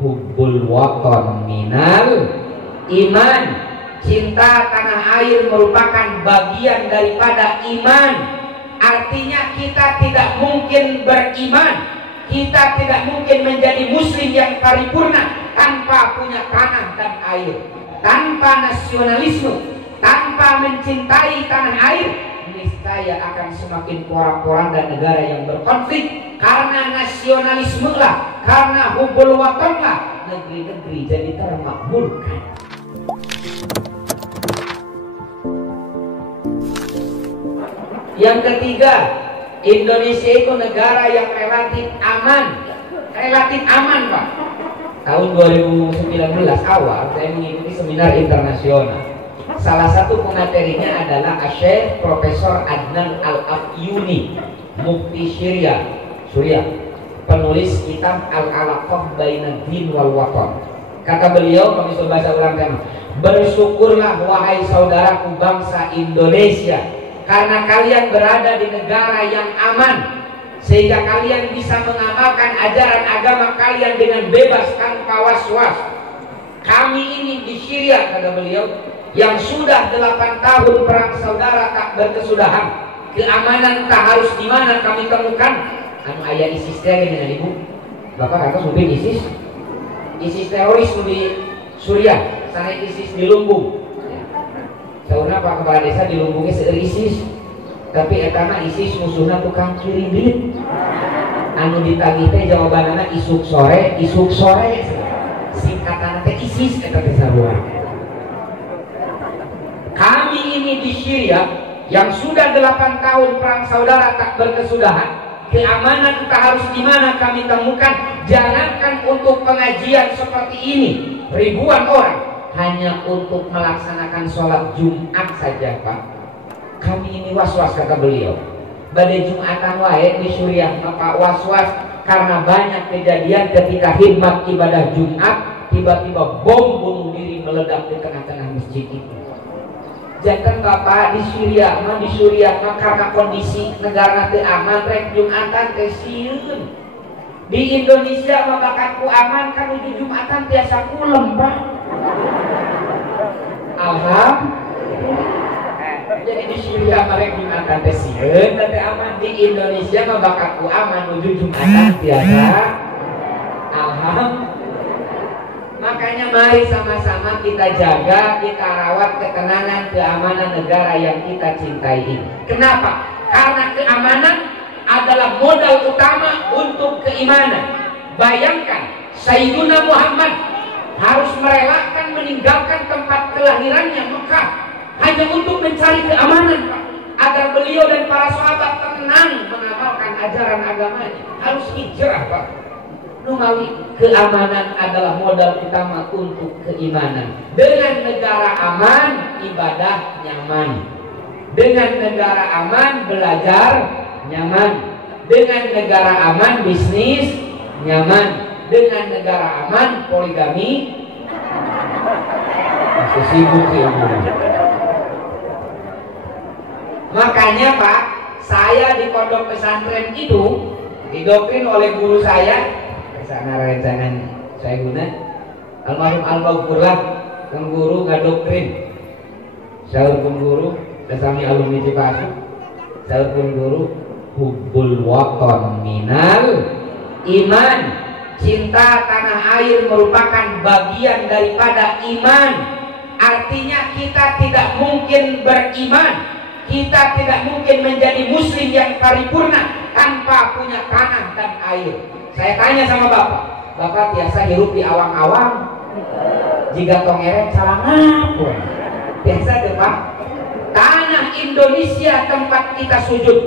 hubbul waton minal iman. Cinta tanah air merupakan bagian daripada iman. Artinya kita tidak mungkin beriman, kita tidak mungkin menjadi muslim yang paripurna tanpa punya tanah dan air, tanpa nasionalisme, tanpa mencintai tanah air. Niscaya akan semakin porak-poranda negara yang berkonflik. Karena nasionalisme lah, karena hubbul waton lah, negeri-negeri jadi termakmurkan. Yang ketiga, Indonesia itu negara yang relatif aman. Relatif aman, Pak. Tahun 2019 awal saya mengikuti seminar internasional. Salah satu pematerinya adalah Syekh Profesor Adnan Al-Afyuni, Mufti Suriah, penulis kitab Al-Alaqah Baina Din wal Waton. Kata beliau, kami coba bahasa ulang tema, bersyukurlah wahai saudaraku bangsa Indonesia, karena kalian berada di negara yang aman, sehingga kalian bisa mengamalkan ajaran agama kalian dengan bebas tanpa was-was. Kami ini di Syria, kata beliau, yang sudah 8 tahun perang saudara tak berkesudahan, keamanan tak harus di mana kami temukan. Anu ayah ISIS dengan ibu, bapak kata supir ISIS teroris di Suriah, sana ISIS di Lumbung. Saudara Pak Kepala Desa di Lumbungnya seueur ISIS, tapi etana ISIS musuhna tukang kirim duit. Anu ditagih teh jawabanana isuk sore, singkatan teh ISIS eta teh sarua. Kami ini di Syria yang sudah 8 tahun perang saudara tak berkesudahan, keamanan tak harus di mana kami temukan. Jangankan untuk pengajian seperti ini, ribuan orang hanya untuk melaksanakan sholat Jumat saja, Pak. Kami ini was-was, kata beliau. Badai Jumatan wae di Suriah, Pak, was-was karena banyak kejadian ketika khidmat ibadah Jumat, tiba-tiba bom bunuh diri meledak di tengah-tengah masjid itu. Jangan Bapak di Suriah karena kondisi negara teu aman rek Jumatan teh sieun. Di Indonesia mah bakatku aman kan uju Jumatan tiasa kulem, Pak. Alhamdulillah. Jadi di Syria mereka Jumatan teh sieun teh aman. Di Indonesia mah bakatku aman uju Jumatan tiasa. Alhamdulillah. Makanya mari sama-sama kita jaga, kita rawat ketenangan, keamanan negara yang kita cintai ini. Kenapa? Karena keamanan adalah modal utama untuk keimanan. Bayangkan, Sayyiduna Muhammad harus merelakan meninggalkan tempat kelahirannya Mekah hanya untuk mencari keamanan, Pak, agar beliau dan para sahabat tenang mengamalkan ajaran agamanya. Harus hijrah, Pak. Numawi keamanan adalah modal utama untuk keimanan. Dengan negara aman, ibadah nyaman. Dengan negara aman, belajar nyaman. Dengan negara aman, bisnis nyaman. Dengan negara aman, poligami masih sibuk ya. Makanya Pak, saya di pondok pesantren itu didoktrin oleh guru saya. Sana rancangan saya guna almarhum Al-Baghfurlah, kan guru ngadoktrin. Saur pun guru, dasami alumni Cipasu. Saur pun guru, hubbul waton minal iman. Cinta tanah air merupakan bagian daripada iman. Artinya kita tidak mungkin beriman, kita tidak mungkin menjadi muslim yang paripurna tanpa punya tanah dan air. Saya tanya sama Bapak biasa hirup di awang-awang, jika tongeret salah ngapun. Biasa deh Pak. Tanah Indonesia tempat kita sujud,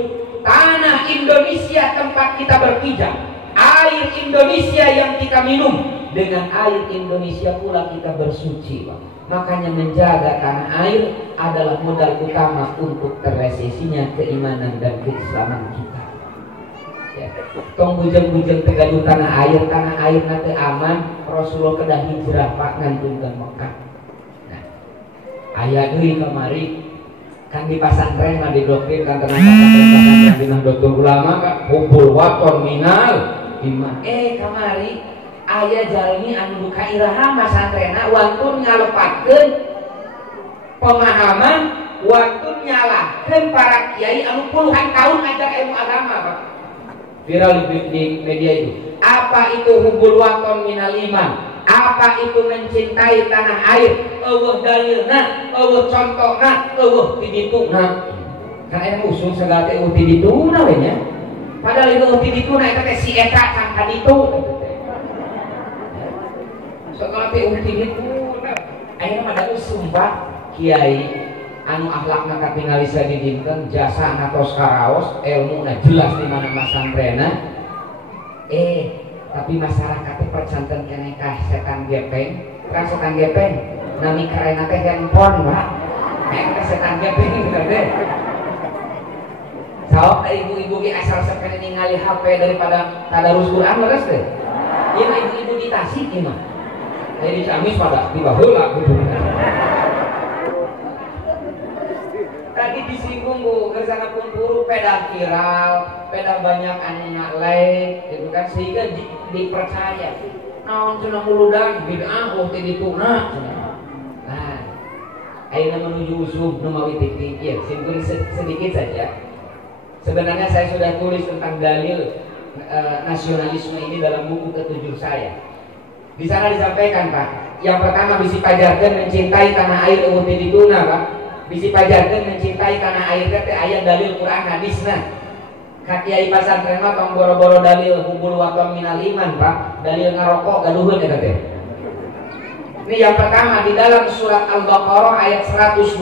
tanah Indonesia tempat kita berpijak, air Indonesia yang kita minum, dengan air Indonesia pula kita bersuci, Pak. Makanya menjaga tanah air adalah modal utama untuk terrealisasinya keimanan dan keislaman kita. Tong bujeng-bujeng tegaduh tanah air nanti aman. Rasulullah kedah hijrah Pak ngantungkeun Mekah. Nah, aya deui kamari kan di pasantren mah didoktrin kan pasantren di Nahdlatul Ulama kan hubbul waton minal iman. Kamari aya jalmi anu duka iraha masantrena wantun ngalepatkeun pemahaman, wantun nyalahkeun para kiai anu puluhan tahun ngajar ilmu agama, Pak. Viral di media itu. Apa itu hubul waton minal iman? Apa itu mencintai tanah air? Eueuh dalilna, eueuh contohna, eueuh tidituna. Kan aya usul segala teh eueuh tidituna we nya. Padahal itu tidituna eta teh si eta can kaditu. Segala teh eueuh tidituna. Ayeuna mah da sumpah kiai anu akhlakna katingali sadidinten, jasa natos karaos, ilmuna jelas di mana masantrena. Tapi masyarakat teh percanten keneh ka setan gepeng, kan setan gepeng. Nami karena teh handphone, Pak. Ka setan gepeng gitu deh. Sok ibu-ibu ge asal sepene ningali HP daripada tadarus Quran leres deh. Ieu mah ibu-ibu di Tasik ieu mah. Jadi Ciamis pada tiba heula gitu. Tadi disinggung Bu, kesana pun buru peda viral, peda banyak anu like, gitu kan, sehingga dipercaya. Naon cenah muludan bid'ah teh dituna. Nah, ayeuna menuju usum nu mawi titik ya, simpul sedikit saja. Sebenarnya saya sudah tulis tentang dalil nasionalisme ini dalam buku ke-7 saya. Di sana disampaikan, Pak, yang pertama bisi pajarkeun mencintai tanah air eueuh teh dituna, Pak. Bisi pajarkeun mencintai tanah air teh aya dalil Quran hadisna. Ka kiai pasantren mah tong boro-boro dalil hubul waton minal iman, Pak. Dalil ngarokok gaduheun eta teh. Ini yang pertama di dalam surat Al-Baqarah ayat 126.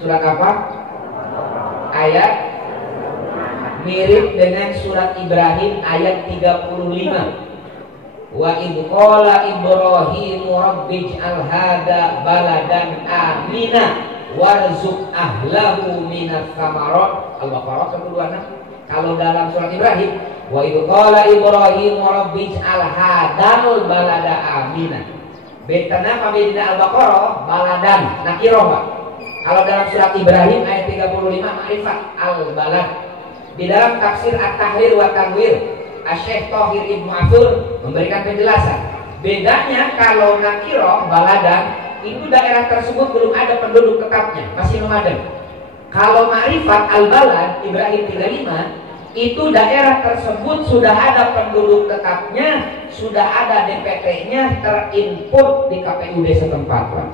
Surat apa? Ayat mirip dengan surat Ibrahim ayat 35. Wa idh qala Ibrahim rabbij'al hada baladan amina warzuq ahlahu minas samarat. Al-Baqarah 126. Kalau dalam surat Ibrahim, wa idh qala Ibrahim rabbij'al hadal balada amina. Betana pamidina Al-Baqarah baladan nakirah, Pak. Kalau dalam surat Ibrahim ayat 35 ma'rifat al-balad. Di dalam tafsir At-Tahrir wa Tanwir, Asy-Syaikh Thahir Ibnu Athur memberikan penjelasan. Bedanya kalau nakirah baladan itu daerah tersebut belum ada penduduk tetapnya, masih nomaden. Kalau ma'rifat al-balad Ibrahim 35 itu daerah tersebut sudah ada penduduk tetapnya, sudah ada DPT-nya terinput di KPUD setempat, Pak.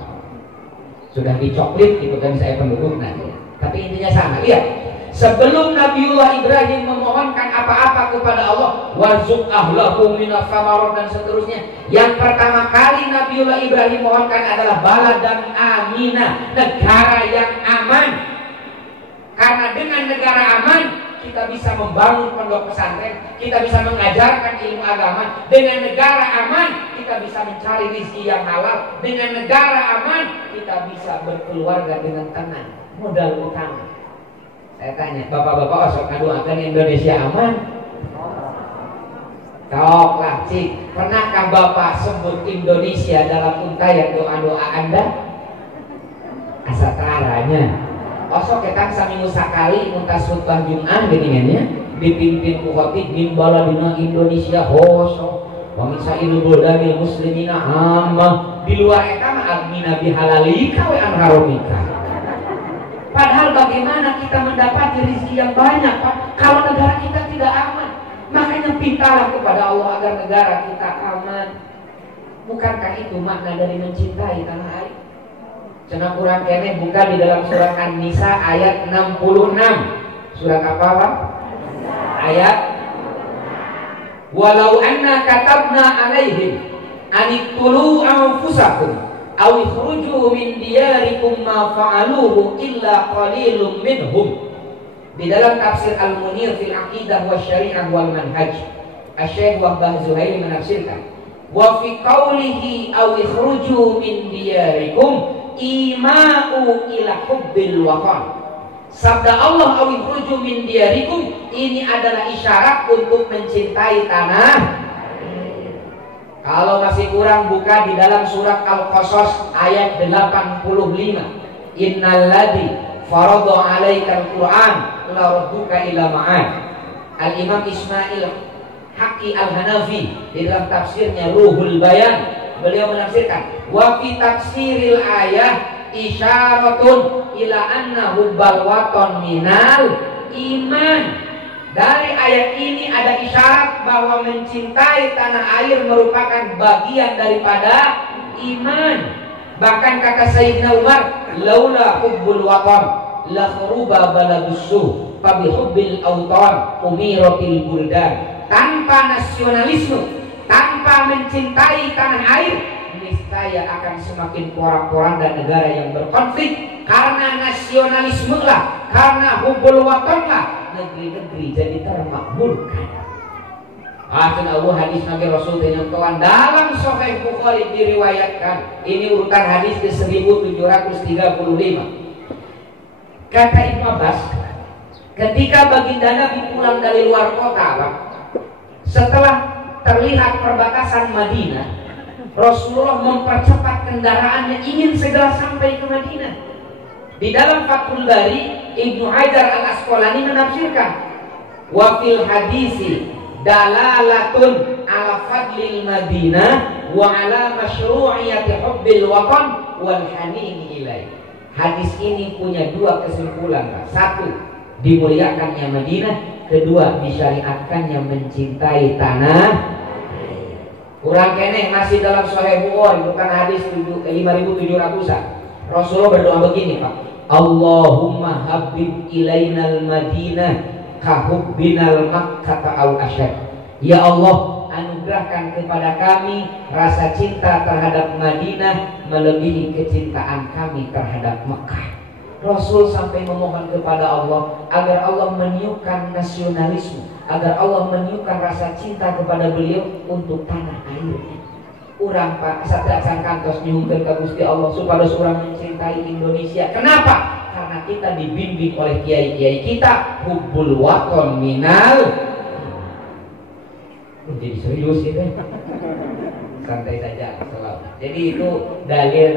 Sudah dicoklit gitu kan saya penduduk nanti. Tapi intinya sama, lihat. Sebelum Nabiullah Ibrahim memohonkan apa-apa kepada Allah, warzuq ahlahu minas samarat dan seterusnya, yang pertama kali Nabiullah Ibrahim mohonkan adalah baladan aminah, negara yang aman. Karena dengan negara aman kita bisa membangun pondok pesantren, kita bisa mengajarkan ilmu agama. Dengan negara aman kita bisa mencari rezeki yang halal. Dengan negara aman kita bisa berkeluarga dengan tenang. Modal utama. Saya tanya, bapak-bapak osok ngaduakeun Indonesia aman? Sok lah, cik. Pernahkah Bapak sebut Indonesia dalam untayan doa-doa Anda? Asa taranya. Osok ketang saminggu sakali muntas khutbah Jumat geuningannya dipimpin ku khatib min baladina Indonesia hosok. Wa min sa'iril buldani muslimina amma. Di luar eta mah amina bihalalika wa an haromika. Padahal bagaimana kita mendapati rezeki yang banyak, Pak, kalau negara kita tidak aman. Makanya pintalah kepada Allah agar negara kita aman. Bukankah itu makna dari mencintai tanah air? Cenah kurang keneh buka di dalam surat An-Nisa ayat 66. Surat apa, Pak? Ayat walau anna katabna alaihim anittulu anfusakum aw ikhruju min diyarikum ma fa'aluhu illa qalilum minhum. Di dalam tafsir Al-Munir fil Aqidah wa Syari'ah wal Manhaj, Asy-Syaikh Wahbah Zuhaili menafsirkan, wa fi qawlihi aw ikhruju min diyarikum ima'u ila hubbil watan. Sabda Allah aw ikhruju min diyarikum ini adalah isyarat untuk mencintai tanah. Kalau masih kurang buka di dalam surat Al-Qasas ayat 85. Innalladzi farada 'alaikal Qur'an la radduka ila ma'ad. Al-Imam Ismail Haqi Al-Hanafi di dalam tafsirnya Ruhul Bayan, beliau menafsirkan wa fi tafsiril ayah isyaratun ila anna hubbal waton minal iman. Dari ayat ini ada isyarat bahwa mencintai tanah air merupakan bagian daripada iman. Bahkan kata Sayyidina Umar, laula hubbul waton la khuruba baladussu fa bi hubbil awtan umiratil buldan. Tanpa nasionalisme, tanpa mencintai tanah air, niscaya akan semakin porak-poranda negara yang berkonflik. Karena nasionalisme lah, karena hubbul waton lah, negeri-negeri jadi termakmurkan. Abu hadis Nabi Rasul dengan dalam Sahih Bukhari diriwayatkan. Ini urutan hadis ke 1735. Kata Ibnu Abbas, ketika baginda Nabi pulang dari luar kota, Pak, setelah terlihat perbatasan Madinah, Rasulullah mempercepat kendaraannya ingin segera sampai ke Madinah. Di dalam Fathul Bari, Ibnu Hajar Al-Asqalani menafsirkan, wa fil hadisi dalalatun ala fadlil Madinah wa ala masyru'iyati hubbil watan wal hanini ilaih. Hadis ini punya dua kesimpulan, Pak. Satu, dimuliakannya Madinah. Kedua, disyariatkannya mencintai tanah. Kurang keneh masih dalam Sahih Bukhari, bukan hadis 5700-an. Rasulullah berdoa begini, Pak. Allahumma habib ilainal Madinah kahubbinal Makkah au asyad. Ya Allah, anugerahkan kepada kami rasa cinta terhadap Madinah melebihi kecintaan kami terhadap Mekah. Rasul sampai memohon kepada Allah agar Allah meniupkan nasionalisme, agar Allah meniupkan rasa cinta kepada beliau untuk tanah airnya. Urang Pak sateasan kantos nyuhunkeun ka Gusti Allah supados urang mencintai Indonesia. Kenapa? Karena kita dibimbing oleh kiai-kiai kita hubbul waton minal. Jadi serius itu. Santai saja selalu. Jadi itu dalil